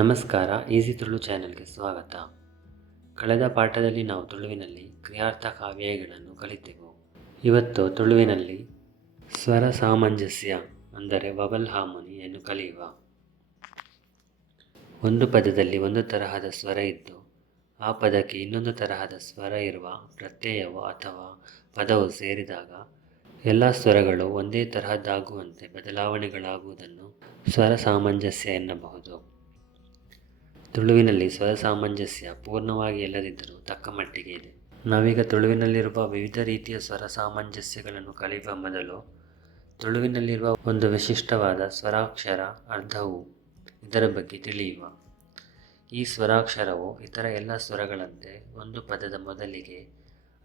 ನಮಸ್ಕಾರ, ಈಸಿ ತುಳು ಚಾನೆಲ್ಗೆ ಸ್ವಾಗತ. ಕಳೆದ ಪಾಠದಲ್ಲಿ ನಾವು ತುಳುವಿನಲ್ಲಿ ಕ್ರಿಯಾರ್ಥ ಕಾವ್ಯಗಳನ್ನು ಕಲಿತೆವು. ಇವತ್ತು ತುಳುವಿನಲ್ಲಿ ಸ್ವರ ಸಾಮಂಜಸ್ಯ ಅಂದರೆ ವಬಲ್ ಹಾರ್ಮೋನಿಯನ್ನು ಕಲಿಯುವ. ಒಂದು ಪದದಲ್ಲಿ ಒಂದು ತರಹದ ಸ್ವರ ಇದ್ದು, ಆ ಪದಕ್ಕೆ ಇನ್ನೊಂದು ತರಹದ ಸ್ವರ ಇರುವ ಪ್ರತ್ಯಯವು ಅಥವಾ ಪದವು ಸೇರಿದಾಗ ಎಲ್ಲ ಸ್ವರಗಳು ಒಂದೇ ತರಹದ್ದಾಗುವಂತೆ ಬದಲಾವಣೆಗಳಾಗುವುದನ್ನು ಸ್ವರ ಸಾಮಂಜಸ್ಯ ಎನ್ನಬಹುದು. ತುಳುವಿನಲ್ಲಿ ಸ್ವರ ಸಾಮಂಜಸ್ಯ ಪೂರ್ಣವಾಗಿ ಇಲ್ಲದಿದ್ದರೂ ತಕ್ಕ ಮಟ್ಟಿಗೆ ಇದೆ. ನಾವೀಗ ತುಳುವಿನಲ್ಲಿರುವ ವಿವಿಧ ರೀತಿಯ ಸ್ವರ ಸಾಮಂಜಸ್ಯಗಳನ್ನು ಕಲಿಯುವ ಮೊದಲು ತುಳುವಿನಲ್ಲಿರುವ ಒಂದು ವಿಶಿಷ್ಟವಾದ ಸ್ವರಾಕ್ಷರ ಅರ್ಧವು ಇದರ ಬಗ್ಗೆ ತಿಳಿಯುವ. ಈ ಸ್ವರಾಕ್ಷರವು ಇತರ ಎಲ್ಲ ಸ್ವರಗಳಂತೆ ಒಂದು ಪದದ ಮೊದಲಿಗೆ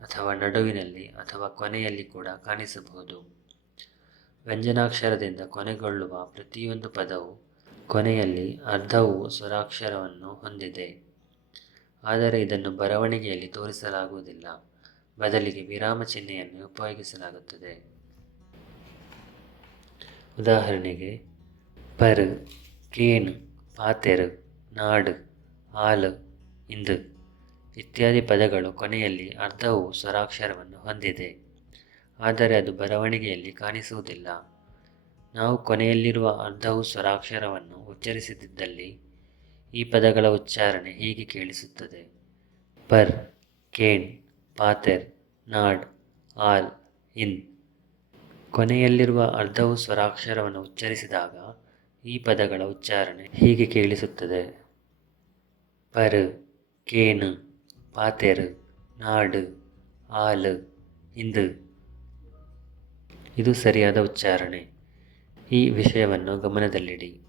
ಅಥವಾ ನಡುವಿನಲ್ಲಿ ಅಥವಾ ಕೊನೆಯಲ್ಲಿ ಕೂಡ ಕಾಣಿಸಬಹುದು. ವ್ಯಂಜನಾಕ್ಷರದಿಂದ ಕೊನೆಗೊಳ್ಳುವ ಪ್ರತಿಯೊಂದು ಪದವು ಕೊನೆಯಲ್ಲಿ ಅರ್ಧವು ಸ್ವರಾಕ್ಷರವನ್ನು ಹೊಂದಿದೆ. ಆದರೆ ಇದನ್ನು ಬರವಣಿಗೆಯಲ್ಲಿ ತೋರಿಸಲಾಗುವುದಿಲ್ಲ. ಬದಲಿಗೆ ವಿರಾಮ ಚಿಹ್ನೆಯನ್ನು ಉಪಯೋಗಿಸಲಾಗುತ್ತದೆ. ಉದಾಹರಣೆಗೆ, ಪರ್ ಕೇಣ್ ಪಾತೆರ್, ನಾಡು, ಹಾಲು, ಇಂದು ಇತ್ಯಾದಿ ಪದಗಳು ಕೊನೆಯಲ್ಲಿ ಅರ್ಧವು ಸ್ವರಾಕ್ಷರವನ್ನು ಹೊಂದಿದೆ. ಆದರೆ ಅದು ಬರವಣಿಗೆಯಲ್ಲಿ ಕಾಣಿಸುವುದಿಲ್ಲ. ನಾವು ಕೊನೆಯಲ್ಲಿರುವ ಅರ್ಧವು ಸ್ವರಾಕ್ಷರವನ್ನು ಉಚ್ಚರಿಸದಿದ್ದಲ್ಲಿ ಈ ಪದಗಳ ಉಚ್ಚಾರಣೆ ಹೀಗೆ ಕೇಳಿಸುತ್ತದೆ. ಪರ್, ಕೇಣ್, ಪಾತೆರ್, ನಾಡ್, ಆಲ್, ಇನ್. ಕೊನೆಯಲ್ಲಿರುವ ಅರ್ಧವು ಸ್ವರಾಕ್ಷರವನ್ನು ಉಚ್ಚರಿಸಿದಾಗ ಈ ಪದಗಳ ಉಚ್ಚಾರಣೆ ಹೀಗೆ ಕೇಳಿಸುತ್ತದೆ. ಪರ್, ಕೇಣ್, ಪಾತೆರ್, ನಾಡು, ಆಲ್, ಇಂದು. ಇದು ಸರಿಯಾದ ಉಚ್ಚಾರಣೆ. ಈ ವಿಷಯವನ್ನು ಗಮನದಲ್ಲಿಡಿ.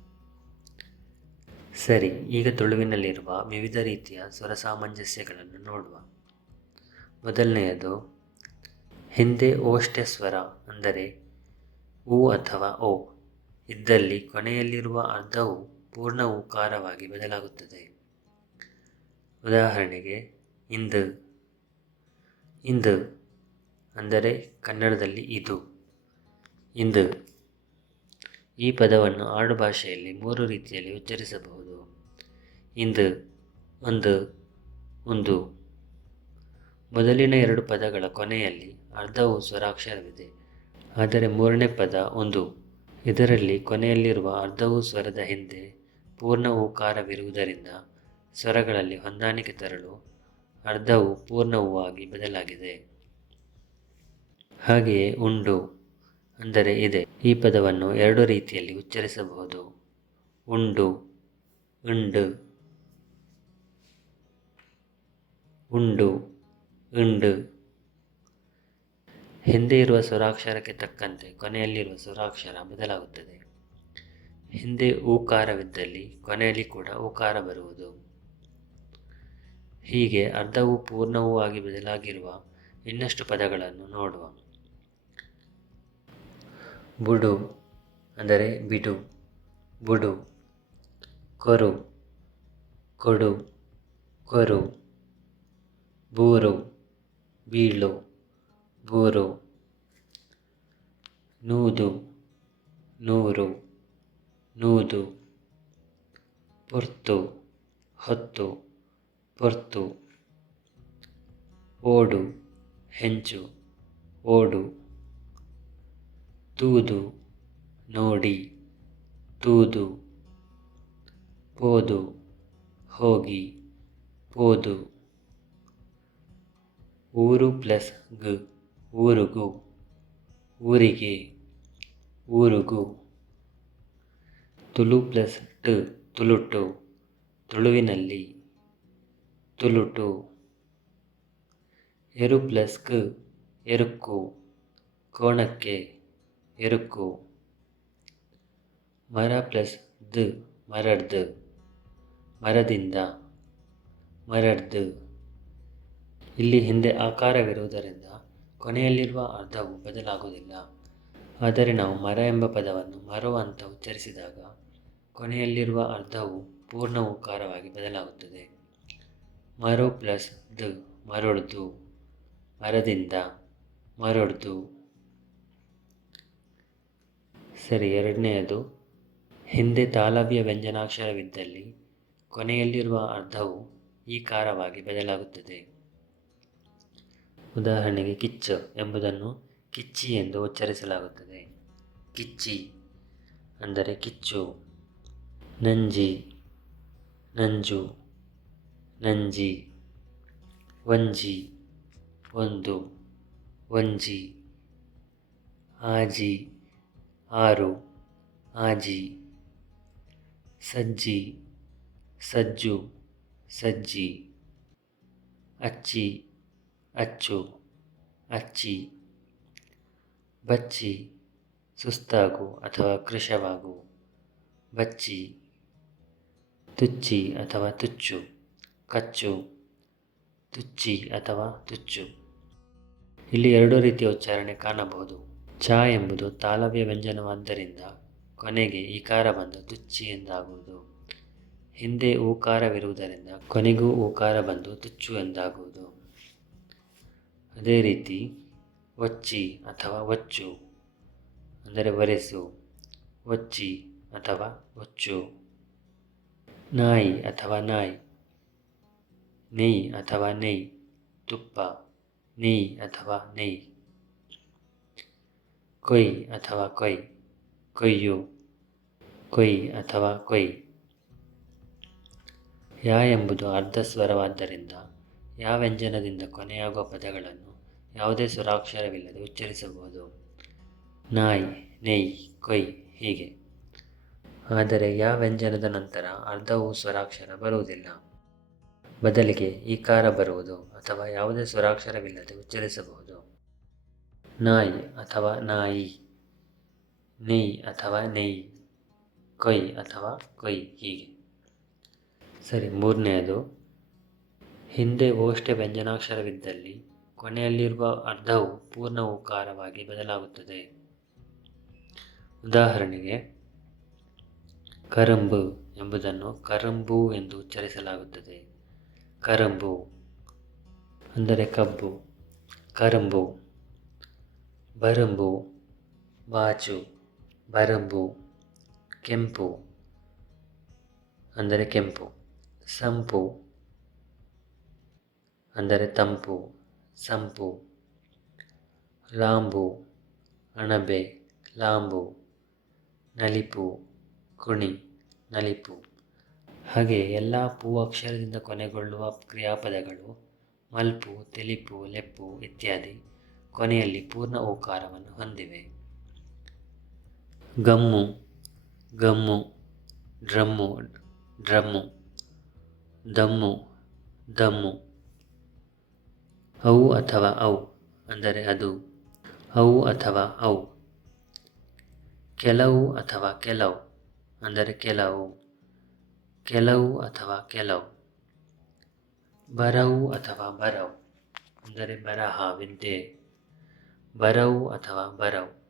ಸರಿ, ಈಗ ತುಳುವಿನಲ್ಲಿರುವ ವಿವಿಧ ರೀತಿಯ ಸ್ವರ ಸಾಮಂಜಸ್ಯಗಳನ್ನು ನೋಡುವ. ಮೊದಲನೆಯದು, ಹಿಂದೆ ಓಷ್ಟೆ ಸ್ವರ ಅಂದರೆ ಉ ಅಥವಾ ಓ ಇದ್ದಲ್ಲಿ ಕೊನೆಯಲ್ಲಿರುವ ಅರ್ಧವು ಪೂರ್ಣ ಉಕಾರವಾಗಿ ಬದಲಾಗುತ್ತದೆ. ಉದಾಹರಣೆಗೆ, ಇಂದು. ಇಂದು ಅಂದರೆ ಕನ್ನಡದಲ್ಲಿ ಇದು. ಇಂದು. ಈ ಪದವನ್ನು ಆಡು ಭಾಷೆಯಲ್ಲಿ ಮೂರು ರೀತಿಯಲ್ಲಿ ಉಚ್ಚರಿಸಬಹುದು. ಇಂದು ಒಂದು ಒಂದು. ಮೊದಲಿನ ಎರಡು ಪದಗಳ ಕೊನೆಯಲ್ಲಿ ಅರ್ಧವು ಸ್ವರಾಕ್ಷರವಿದೆ. ಆದರೆ ಮೂರನೇ ಪದ ಒಂದು. ಇದರಲ್ಲಿ ಕೊನೆಯಲ್ಲಿರುವ ಅರ್ಧವು ಸ್ವರದ ಹಿಂದೆ ಪೂರ್ಣ ಓಕಾರವಿರುವುದರಿಂದ ಸ್ವರಗಳಲ್ಲಿ ಹೊಂದಾಣಿಕೆ ತರಲು ಅರ್ಧವು ಪೂರ್ಣವೂ ಆಗಿ ಬದಲಾಗಿದೆ. ಹಾಗೆಯೇ ಉಂಡು. ಅಂದರೆ ಇದೆ. ಈ ಪದವನ್ನು ಎರಡು ರೀತಿಯಲ್ಲಿ ಉಚ್ಚರಿಸಬಹುದು. ಉಂಡು ಉಂಡು ಉಂಡು ಉಂಡು ಹಿಂದೆ ಇರುವ ಸ್ವರಾಕ್ಷರಕ್ಕೆ ತಕ್ಕಂತೆ ಕೊನೆಯಲ್ಲಿರುವ ಸ್ವರಾಕ್ಷರ ಬದಲಾಗುತ್ತದೆ. ಹಿಂದೆ ಊಕಾರವಿದ್ದಲ್ಲಿ ಕೊನೆಯಲ್ಲಿ ಕೂಡ ಊಕಾರ ಬರುವುದು. ಹೀಗೆ ಅರ್ಧವೂ ಪೂರ್ಣವೂ ಆಗಿ ಬದಲಾಗಿರುವ ಇನ್ನಷ್ಟು ಪದಗಳನ್ನು ನೋಡುವ. ಬುಡು ಅಂದರೆ ಬಿಡು. ಬುಡು ಕೊರು. ಕೊಡು ಕೊರು. ಬೂರು ಬೀಳು. ಬೂರು ನೂದು ನೂರು ನೂದು. ಪೊರ್ತು ಹೊತ್ತು ಪೊರ್ತು. ಓಡು ಹೆಂಚು ಓಡು ತೂದು, ನೋಡಿ, ತೂದು, ಪೋದು, ಹೋಗಿ, ಪೋದು. ಊರು ಪ್ಲಸ್ ಗ, ಊರುಗು, ಊರಿಗೆ, ಊರುಗು. ತುಳು ಪ್ಲಸ್ ಟ, ತುಳುಟು, ತುಳುವಿನಲ್ಲಿ, ತುಳುಟು. ಎರು ಪ್ಲಸ್ ಕ, ಎರುಕು, ಕೋಣಕ್ಕೆ. ಎರುಕು ಮರ ಪ್ಲಸ್ ದ್ ಮರಡ್ದು ಮರದಿಂದ ಮರಡ್ದು ಇಲ್ಲಿ ಹಿಂದೆ ಆಕಾರವಿರುವುದರಿಂದ ಕೊನೆಯಲ್ಲಿರುವ ಅರ್ಧವು ಬದಲಾಗುವುದಿಲ್ಲ. ಆದರೆ ನಾವು ಮರ ಎಂಬ ಪದವನ್ನು ಮರೋ ಅಂತ ಉಚ್ಚರಿಸಿದಾಗ ಕೊನೆಯಲ್ಲಿರುವ ಅರ್ಧವು ಪೂರ್ಣ ಉಕಾರವಾಗಿ ಬದಲಾಗುತ್ತದೆ. ಮರೋ ಪ್ಲಸ್ ದ, ಮರೊಡ್ದು. ಮರದಿಂದ, ಮರೊಡ್ದು. ಸರಿ, ಎರಡನೆಯದು, ಹಿಂದೆ ತಾಲವ್ಯ ವ್ಯಂಜನಾಕ್ಷರವಿದ್ದಲ್ಲಿ ಕೊನೆಯಲ್ಲಿರುವ ಅರ್ಧವು ಈ ಕಾರವಾಗಿ ಬದಲಾಗುತ್ತದೆ. ಉದಾಹರಣೆಗೆ ಕಿಚ್ಚ ಎಂಬುದನ್ನು ಕಿಚ್ಚಿ ಎಂದು ಉಚ್ಚರಿಸಲಾಗುತ್ತದೆ. ಕಿಚ್ಚಿ ಅಂದರೆ ಕಿಚ್ಚು, ನಂಜಿ, ನಂಜು, ನಂಜಿ ವಂಜಿ ಒಂದು ವಂಜಿ ಆಜಿ. ಆರು, ಆಜಿ, ಸಜ್ಜಿ, ಸಜ್ಜು, ಸಜ್ಜಿ, ಅಚ್ಚಿ, ಅಚ್ಚು, ಅಚ್ಚಿ, ಬಚ್ಚಿ, ಸುಸ್ತಾಗು ಅಥವಾ ಕೃಶವಾಗು, ಬಚ್ಚಿ, ತುಚ್ಚಿ ಅಥವಾ ತುಚ್ಚು, ಕಚ್ಚು, ತುಚ್ಚಿ ಅಥವಾ ತುಚ್ಚು. ಇಲ್ಲಿ ಎರಡು ರೀತಿಯ ಉಚ್ಚಾರಣೆ ಕಾಣಬಹುದು. ಚ ಎಂಬುದು ತಾಲವ್ಯ ವ್ಯಂಜನವಾದ್ದರಿಂದ ಕೊನೆಗೆ ಈಕಾರ ಬಂದು ತುಚ್ಚಿ ಎಂದಾಗುವುದು. ಹಿಂದೆ ಓಕಾರವಿರುವುದರಿಂದ ಕೊನೆಗೂ ಊಕಾರ ಬಂದು ತುಚ್ಚು ಎಂದಾಗುವುದು. ಅದೇ ರೀತಿ ಒಚ್ಚಿ ಅಥವಾ ಒಚ್ಚು ಅಂದರೆ ಒರೆಸು, ಒಚ್ಚಿ ಅಥವಾ ಒಚ್ಚು, ನಾಯಿ ಅಥವಾ ನಾಯಿ, ನೆಯ್ ಅಥವಾ ನೆಯ್, ತುಪ್ಪ, ನೆಯ್ ಅಥವಾ ನೆಯ್. ಕೊಯ್ ಅಥವಾ ಕೊಯ್ ಕೊಯ್ಯು ಕೊಯ್ ಅಥವಾ ಕೊಯ್ ಯಾ ಎಂಬುದು ಅರ್ಧ ಸ್ವರವಾದ್ದರಿಂದ ಯಾವ ವ್ಯಂಜನದಿಂದ ಕೊನೆಯಾಗುವ ಪದಗಳನ್ನು ಯಾವುದೇ ಸ್ವರಾಕ್ಷರವಿಲ್ಲದೆ ಉಚ್ಚರಿಸಬಹುದು ನಾಯ್ ನೆಯ್ ಕೊಯ್ ಹೀಗೆ ಆದರೆ ಯಾವ ವ್ಯಂಜನದ ನಂತರ ಅರ್ಧವು ಸ್ವರಾಕ್ಷರ ಬರುವುದಿಲ್ಲ ಬದಲಿಗೆ ಈಕಾರ ಬರುವುದು ಅಥವಾ ಯಾವುದೇ ಸ್ವರಾಕ್ಷರವಿಲ್ಲದೆ ಉಚ್ಚರಿಸಬಹುದು ನಾಯಿ ಅಥವಾ ನಾಯಿ ನೆಯ್ ಅಥವಾ ನೆಯ್ ಕೊಯ್ ಅಥವಾ ಕೊಯ್ ಹೀಗೆ ಸರಿ ಮೂರನೆಯದು ಹಿಂದೆ ಓಷ್ಟೆ ವ್ಯಂಜನಾಕ್ಷರವಿದ್ದಲ್ಲಿ ಕೊನೆಯಲ್ಲಿರುವ ಅರ್ಧವು ಪೂರ್ಣ ಉಕಾರವಾಗಿ ಬದಲಾಗುತ್ತದೆ. ಉದಾಹರಣೆಗೆ, ಕರಂಬು ಎಂಬುದನ್ನು ಕರಂಬು ಎಂದು ಉಚ್ಚರಿಸಲಾಗುತ್ತದೆ. ಕರಂಬು ಅಂದರೆ ಕಬ್ಬು. ಕರಂಬು ಬರಂಬು ಬಾಚು ಬರಂಬು, ಕೆಂಪು, ಅಂದರೆ ಕೆಂಪು, ಸಂಪು, ಅಂದರೆ ತಂಪು, ಸಂಪು, ಲಾಂಬು, ಅಣಬೆ, ಲಾಂಬು, ನಲಿಪು, ಕುಣಿ, ನಲಿಪು. ಹಾಗೆ ಎಲ್ಲ ಪೂ ಅಕ್ಷರದಿಂದ ಕೊನೆಗೊಳ್ಳುವ ಕ್ರಿಯಾಪದಗಳು ಮಲ್ಪು ತೆಲಿಪು ಲೆಪ್ಪು ಇತ್ಯಾದಿ. ಕೊನೆಯಲ್ಲಿ ಪೂರ್ಣ ಓಕಾರವನ್ನು ಹೊಂದಿವೆ. ಗಮ್ಮು ಗಮ್ಮು, ಡ್ರಮ್ಮು ಡ್ರಮ್ಮು, ದಮ್ಮು ದಮ್ಮು. ಅವು ಅಥವಾ ಅವು ಅಂದರೆ ಅದು. ಅವು ಅಥವಾ ಅವು ಕೆಲವು ಅಥವಾ ಕೆಲವು ಅಂದರೆ ಕೆಲವು. ಕೆಲವು ಅಥವಾ ಕೆಲವು. ಬರವು ಅಥವಾ ಬರವು ಅಂದರೆ ಬರಹ, ವಿದ್ಯೆ. ಬರವು ಅಥವಾ ಬರವು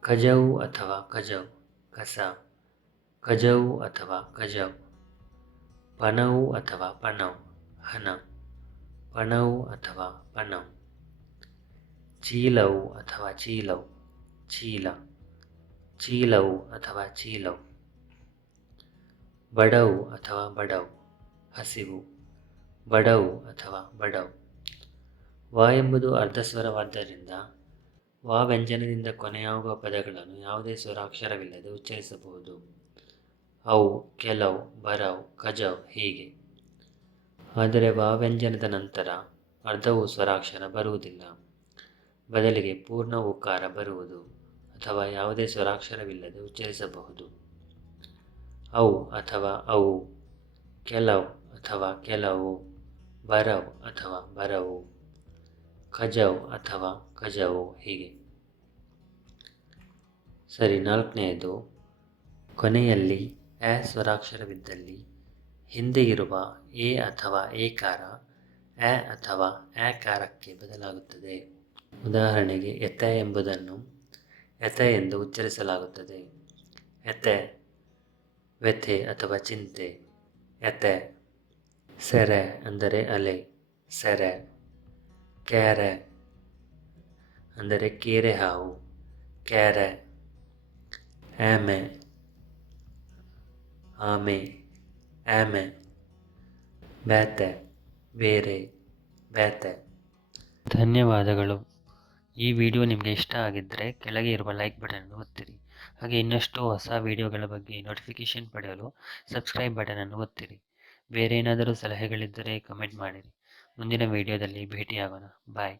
ಖಜವು ಅಥವಾ ಖಜವು ಕಸ ಖಜವು ಅಥವಾ ಖಜವು ಪಣವು ಅಥವಾ ಪಣವು ಹಣ ಪಣವು ಅಥವಾ ಪಣವು ಚೀಲವು ಅಥವಾ ಚೀಲವು ಚೀಲ. ಚೀಲವು ಅಥವಾ ಚೀಲವು ಬಡವು ಅಥವಾ ಬಡವು ಹಸಿವು. ಬಡವು ಅಥವಾ ಬಡವು ವ ಎಂಬುದು ಅರ್ಧಸ್ವರವಾದ್ದರಿಂದ ವ ವ್ಯಂಜನದಿಂದ ಕೊನೆಯಾಗುವ ಪದಗಳನ್ನು ಯಾವುದೇ ಸ್ವರಾಕ್ಷರವಿಲ್ಲದೆ ಉಚ್ಚರಿಸಬಹುದು. ಅವು ಕೆಲವು, ಬರವ್, ಕಜವು ಹೀಗೆ. ಆದರೆ ವ ವ್ಯಂಜನದ ನಂತರ ಅರ್ಧವು ಸ್ವರಾಕ್ಷರ ಬರುವುದಿಲ್ಲ. ಬದಲಿಗೆ ಪೂರ್ಣ ಉಕಾರ ಬರುವುದು ಅಥವಾ ಯಾವುದೇ ಸ್ವರಾಕ್ಷರವಿಲ್ಲದೆ ಉಚ್ಚರಿಸಬಹುದು. ಅವು ಅಥವಾ ಅವು, ಕೆಲವು ಅಥವಾ ಕೆಲವು, ಬರವು ಅಥವಾ ಬರವು. ಖಜವು ಅಥವಾ ಖಜವು ಹೀಗೆ. ಸರಿ, ನಾಲ್ಕನೆಯದು. ಕೊನೆಯಲ್ಲಿ ಎ ಸ್ವರಾಕ್ಷರವಿದ್ದಲ್ಲಿ ಹಿಂದೆ ಇರುವ ಎ ಅಥವಾ ಏಕಾರ ಎ ಅಥವಾ ಕಾರಕ್ಕೆ ಬದಲಾಗುತ್ತದೆ. ಉದಾಹರಣೆಗೆ ಎತ ಎಂಬುದನ್ನು ಎತ ಎಂದು ಉಚ್ಚರಿಸಲಾಗುತ್ತದೆ. ಎತೆ, ವ್ಯಥೆ ಅಥವಾ ಚಿಂತೆ. ಎತೆ, ಸೆರೆ ಅಂದರೆ ಅಲೆ. ಸೆರೆ. ಕ್ಯಾರೆ ಅಂದರೆ ಕೇರೆ ಹಾವು, ಕ್ಯಾರೆ, ಆಮೆ ಆಮೆ ಆಮೆ ಬ್ಯಾತೆ ಬೇರೆ ಬ್ಯಾತೆ ಧನ್ಯವಾದಗಳು. ಈ ವಿಡಿಯೋ ನಿಮಗೆ ಇಷ್ಟ ಆಗಿದ್ದರೆ ಕೆಳಗೆ ಇರುವ ಲೈಕ್ ಬಟನನ್ನು ಒತ್ತಿರಿ. ಹಾಗೆ ಇನ್ನಷ್ಟು ಹೊಸ ವಿಡಿಯೋಗಳ ಬಗ್ಗೆ ನೋಟಿಫಿಕೇಷನ್ ಪಡೆಯಲು ಸಬ್ಸ್ಕ್ರೈಬ್ ಬಟನನ್ನು ಒತ್ತಿರಿ. ಬೇರೆ ಏನಾದರೂ ಸಲಹೆಗಳಿದ್ದರೆ ಕಮೆಂಟ್ ಮಾಡಿರಿ. ಮುಂದಿನ ವಿಡಿಯೋದಲ್ಲಿ ಭೇಟಿಯಾಗೋಣ. ಬಾಯ್